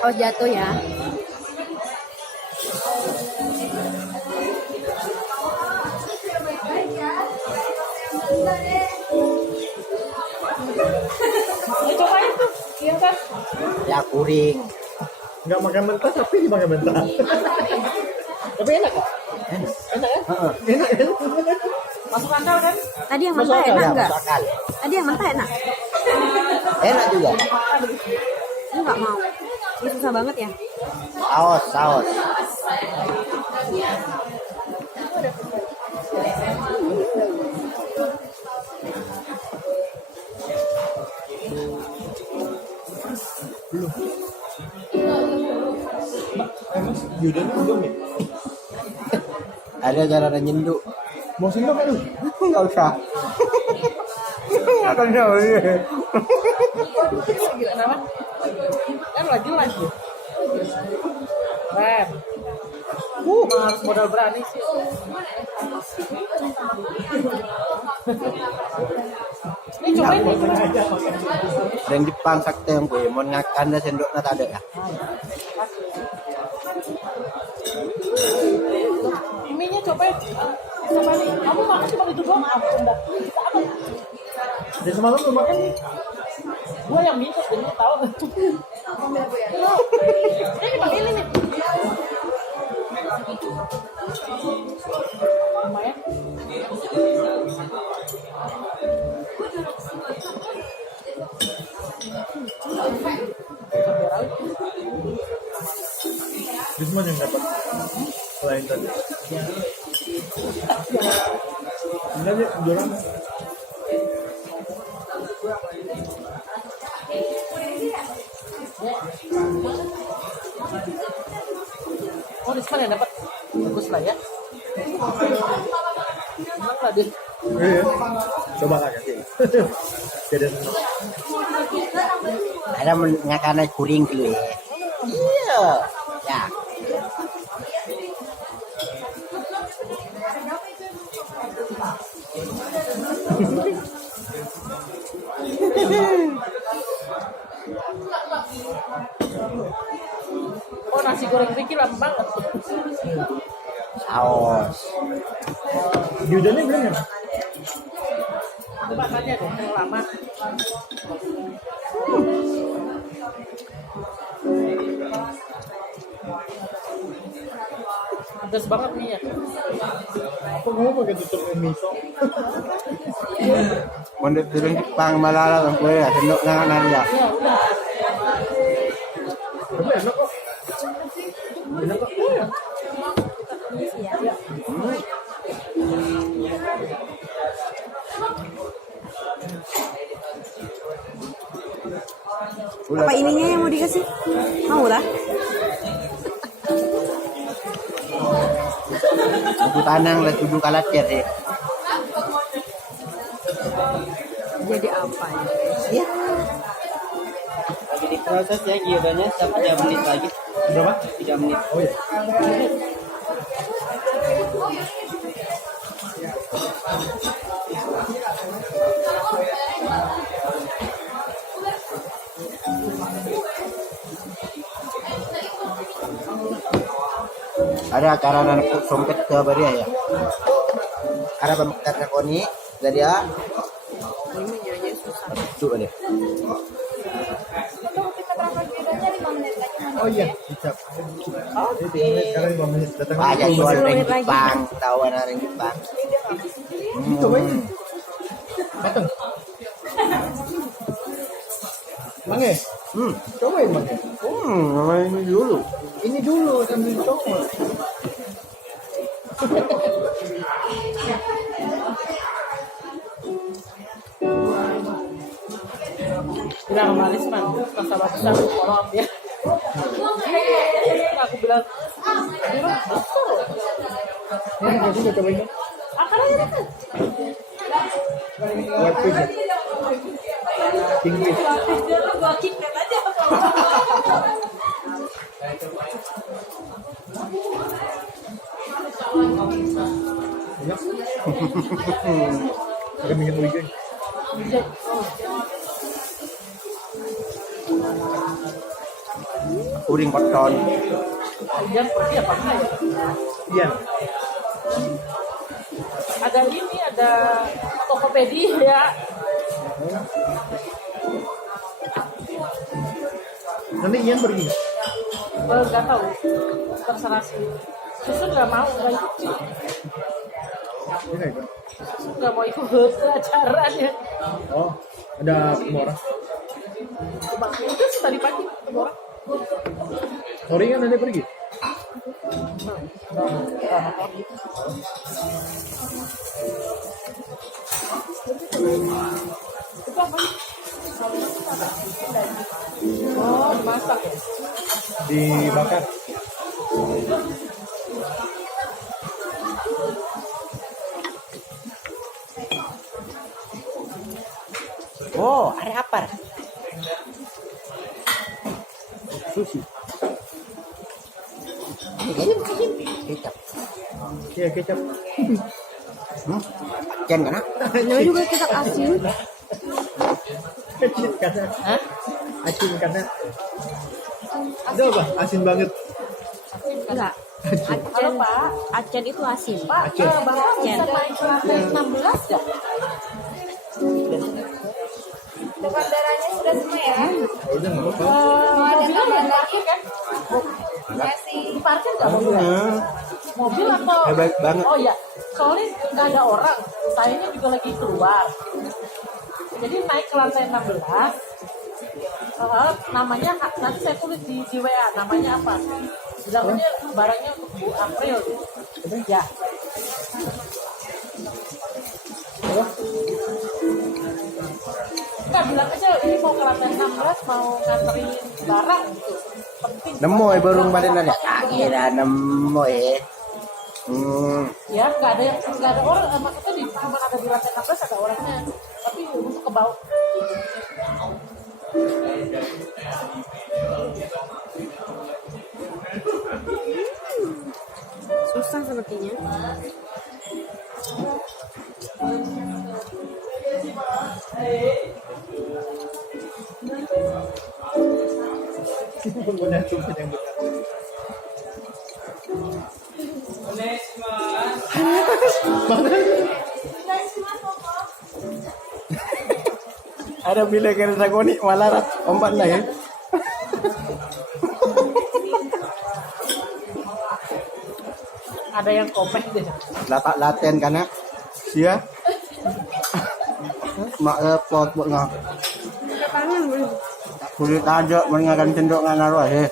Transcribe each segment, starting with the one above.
Oh jatuh ya. Cobain tuh, iya kan? Ya kuring. Nggak makan mentah tapi dimakan mentah. Tapi enak kok. Enak. Enak kan? Heeh. Enak kan? Masuk akal kan? Tadi yang mentah enak Ya, enggak? masuk akal. Tadi yang mentah enak. Enak juga. Enggak mau. Ini susah banget ya. Saus, saus. Yudan belum ya? Ada cara nyenduk. Mau sendok kan? Enggak usah. Akan jauh ya. Gila nama? Kan lagi. Keren. Harus modal berani sih. Ini cobain nih. Orang Jepang sakti yang gue mau ngakan dah sendoknya tak ada ya. Mie-nya cobain. Sama nih. Kamu makan cuma itu doang. Udah. Dari semalam belum makan nih. Gua yang minta sebenarnya tahu. Ini Bang ini nih. Lumayan. Rizman yang dapat selain tadi. Enggak sih, jualan. Oh, Risman yang dapat. Bagus lah ya. Senang lah dia. Iya. Coba lah kasih. Beda semua. Ada ngakan kuring dulu ya. Iya. Ya. Oh, nasi goreng Ricky lama banget. Saus. Yudannya belum ya? Coba tanya deh, yang lama. Pedas banget nih ya. Apa kamu pakai tutup miso? Mondok turun Jepang malala kan gue ya sendok nangan ya. Ya udah. Tapi enak kok. Enak kok. Apa ininya yang mau dikasih? Mau lah. Buku tanang lah tujuh kalat ya deh. Jadi apa ya? Ya. Lagi diproses ya giobannya sampai 3 menit lagi. Berapa? 3 menit. Oh ya. Ada acara anak sompet ke Baria ya. Ada pembekat koni dari ya. Ini nyanyi susah. Tuh deh. Oh iya. Bisa. Oh, 5 menit sekarang 5 menit. Datang Aja lagi. jual 10 orang menit lagi. Jepang, tawan orang Jepang. Cobain. Datang. Mange. Cobain Mange. Ini dulu. Ini dulu sambil coba. Bilang sama Risman, rasa bagus aku follow up ya. Aku bilang, dia besar loh. Ini kasih juga cobain. Akarnya kan. White fish. Ya? King fish. Dia tuh gua kickback aja. Ada minyak wijen. Uring koton. Kalian pergi apa enggak ya? Iya. Ada ini, ada Tokopedia. Nanti Ian pergi. Nggak tahu, terserah sih. Susu nggak mau, nggak ikut sih. Dia nggak ikut. Susu nggak mau ikut acaranya. Oh, ada semua orang. Cuma itu sih tadi pagi ketemu orang. Sorry kan nanti pergi. Oh, dimasak ya? Dibakar. Oh, ada apa? Sushi. Kecap. Iya, kecap. Jen kan? Namanya juga kecap asin. Asin karena. Hah? Asin karena. Itu apa? Asin banget. Enggak. Halo Pak. Acen itu asin. Pak, Aceh. Bapak bisa naik kelas 16 ya? Tukar darahnya sudah semua ya? Oh, udah nggak apa-apa. Mau ada Mobil tambahan nggak lagi? diparkir kan? Masih Diparkir nggak mobil? Mobil atau? Baik banget. Oh iya, soalnya nggak ada orang. Sayanya juga lagi keluar. Jadi naik ke lantai 16. Namanya nanti saya tulis di WA. Namanya apa? Bilangnya barangnya untuk Bu April. Ya. Enggak, bilang aja ini mau ke lantai 16 mau nganterin barang gitu. Penting. Nemu burung balik nanya. Kira nemu Ya, nggak ada orang. Maksudnya cuma ada di lantai 16 ada orangnya. Tapi untuk ke bawah. Susah sepertinya. Penggunaan sumber yang benar. Ada bila kena dragoni malah ombak lah ya. Ada yang komen deh. Latak laten karena sia. Mak repot buat ngah. Tangan belum. Kulit aja mengakan cendok ngan arwah he.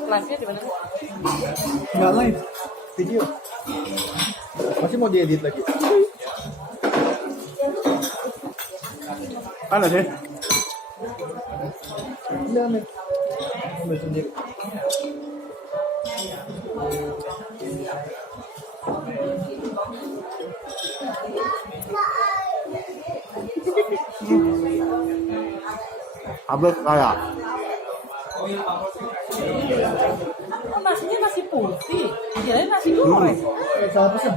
Kelasnya di mana? Nggak live. Video. Masih mau diedit lagi. Kan ada. Udah, men. Ambil sendiri. Habis kayak. Oh, nasinya nasi putih. Kirain nasi goreng. Salah pesan.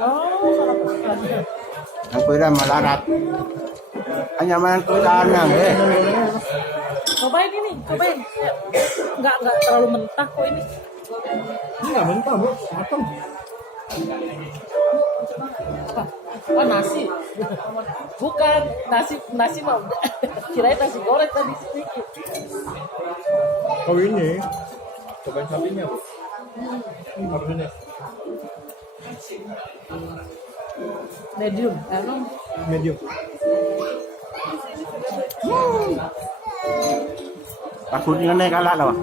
Oh, salah pesan. Yang kira melarat. Hanya main kanan he. Cobain ini, cobain. Nggak terlalu mentah kok ini. Ini nggak mentah, Bu. Matang. Oh, nasi. Bukan nasi mau. Kirain nasi goreng tadi sedikit. Oh ini. Cobain sapinya, Bu. Harusnya. Medium. Medium. Takutnya naik kalah lah.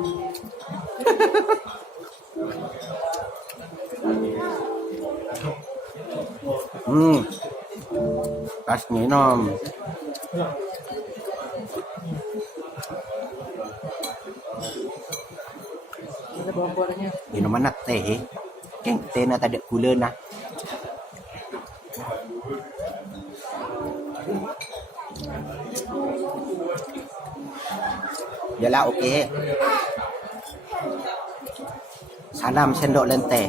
Pas minum. Ada bawang-bawangnya. Minuman nak teh. Keng teh na tak ada gula na. Yalah okey. Salam sendok lenteh.